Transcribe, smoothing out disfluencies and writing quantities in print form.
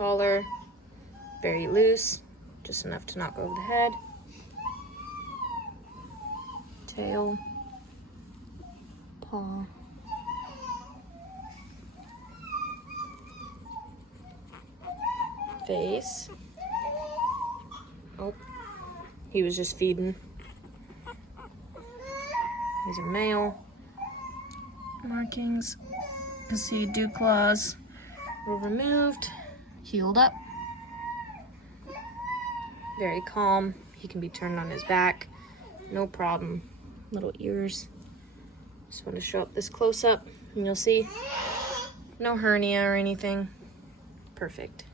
collar, very loose, just enough to knock over the head. Tail, paw, face. Oh, he was just feeding. These are male. Markings. You can see dew claws were removed, healed up. Very calm. He can be turned on his back, no problem. Little ears. Just want to show up this close up and you'll see no hernia or anything. Perfect.